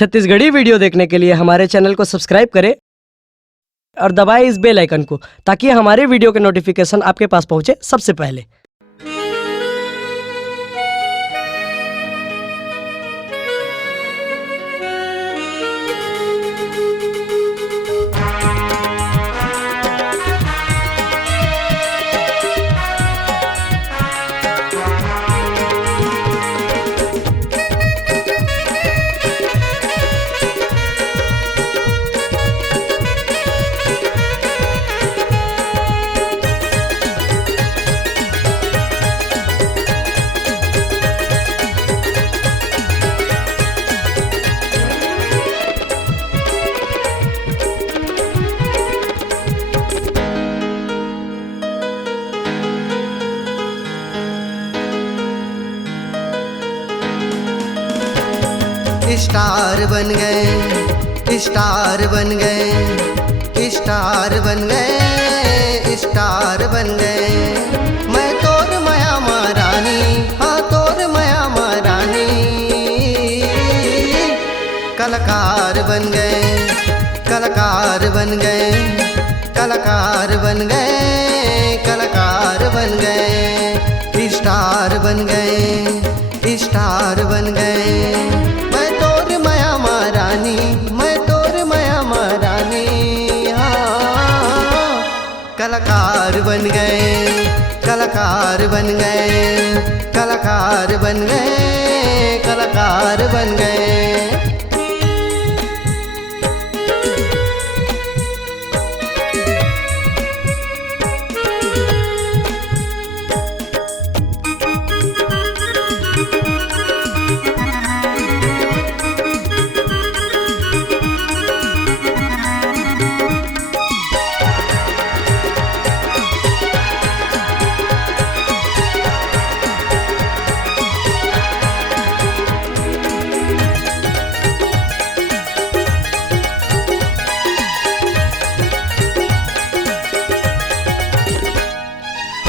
छत्तीसगढ़ी वीडियो देखने के लिए हमारे चैनल को सब्सक्राइब करें और दबाएं इस बेल आइकन को ताकि हमारे वीडियो के नोटिफिकेशन आपके पास पहुंचे सबसे पहले। स्टार बन गए, स्टार बन गए, स्टार बन गए, स्टार बन गए। मैं तोर माया महारानी, हाँ तोर माया महारानी। कलाकार बन गए, कलाकार बन गए, कलाकार बन गए, कलाकार बन गए। स्टार बन गए, स्टार बन गए। मैं तोर माया महारानी, हाँ। कलाकार बन गए, कलाकार बन गए, कलाकार बन गए, कलाकार बन गए।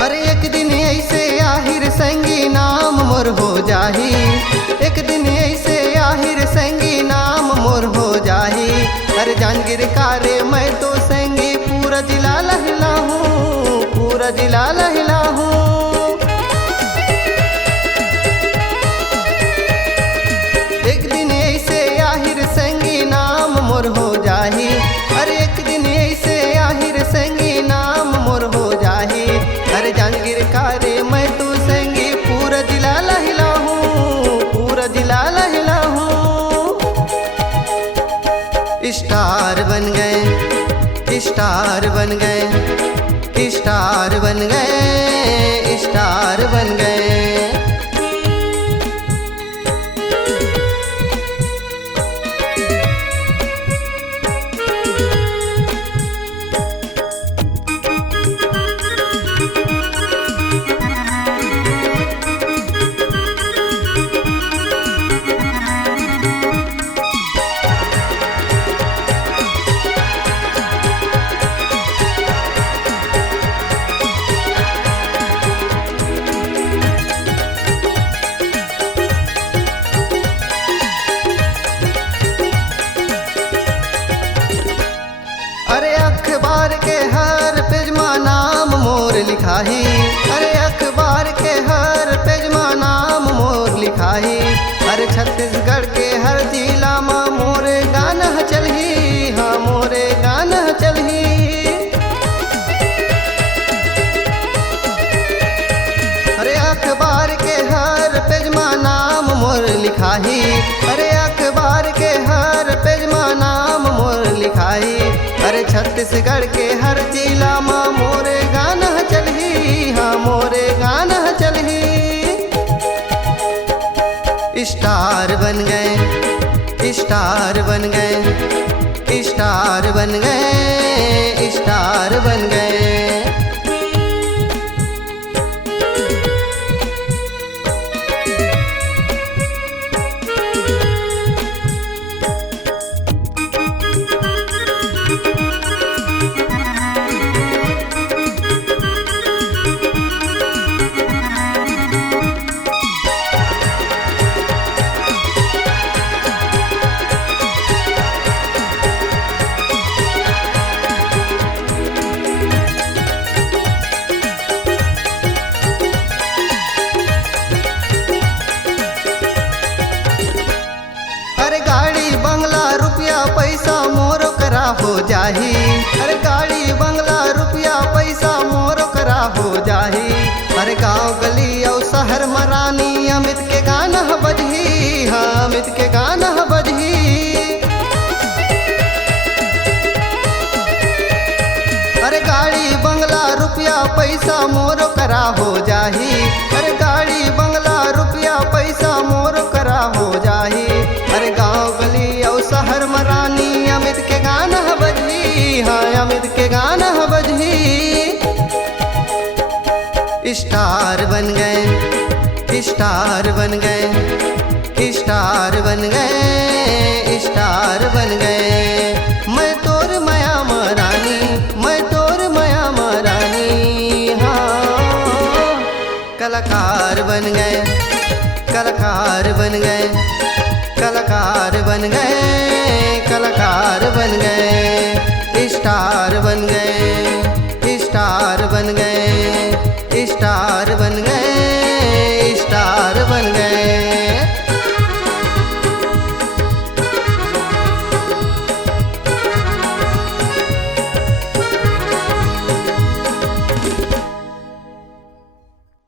अरे एक दिन ऐसे आहिर संगी नाम मोर हो जाही, एक दिन ऐसे आहिर संगी नाम मोर हो जाही। अरे जांगीर कारे मैं तो संगी पूरा जिला लहला हूँ, पूरा जिला लहला हूँ। एक दिन ऐसे आहिर संगी नाम मोर हो जाही, अरे एक दिन ऐसे आहिर संगी नाम मोर हो जाही। अरे जांगीर कारे मैं तो संगी पूरा जिला लहला हूँ, पूरा जिला लहला हूँ। स्टार बन गए, स्टार बन गए, स्टार बन गए, स्टार बन गए। अरे अखबार के हर पेजमा नाम मोर लिखाही, अरे अखबार के हर पेजमा नाम मोर लिखाही। अरे छत्तीसगढ़ के हर जिला में मोरे गाना चलही, हाँ मोरे गाना चलही। अरे अखबार के हर पेजमा नाम मोर लिखाही, अरे अखबार के हर पेजमा नाम मोर लिखाही। अरे छत्तीसगढ़ के हर जिला में मोरे गाना चलही, हाँ मोरे गाना चलही। स्टार बन गए, स्टार बन गए, स्टार बन गए, स्टार बन गए। अरे गाड़ी बंगला रुपया पैसा मोर करा हो जाही, अरे गाड़ी बंगला रुपया पैसा मोर करा हो जाही। अरे गाँव गली और शहर मरानी अमित के गाना बजही, हाँ अमित के गाना बजही। अरे गाड़ी बंगला रुपया पैसा मोर करा हो जाही, अरे गाड़ी बंगला रुपया पैसा मोर करा हो जाही। अरे गाँव गली और शहर मरानी अमित के गाना बजही, हाँ अमित के गाना बजही। स्टार बन गए, स्टार बन गए, स्टार बन गए, स्टार बन गए। मैं तोर माया मरानी, मैं तोर माया मरानी, हाँ कलाकार बन गए, कलाकार बन गए, कलाकार बन गए, कलाकार बन गए। स्टार बन गए, स्टार बन गए, स्टार बन गए, स्टार बन गए।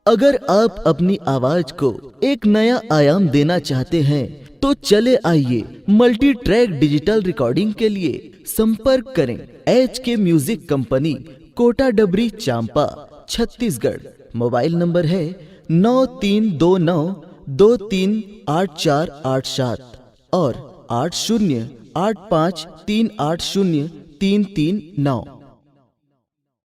अगर आप अपनी आवाज को एक नया आयाम देना चाहते हैं तो चले आइए मल्टी ट्रैक डिजिटल रिकॉर्डिंग के लिए संपर्क करें HK म्यूजिक कंपनी, कोटा डबरी, चांपा, छत्तीसगढ़। मोबाइल नंबर है 9329238487 और 8085380339।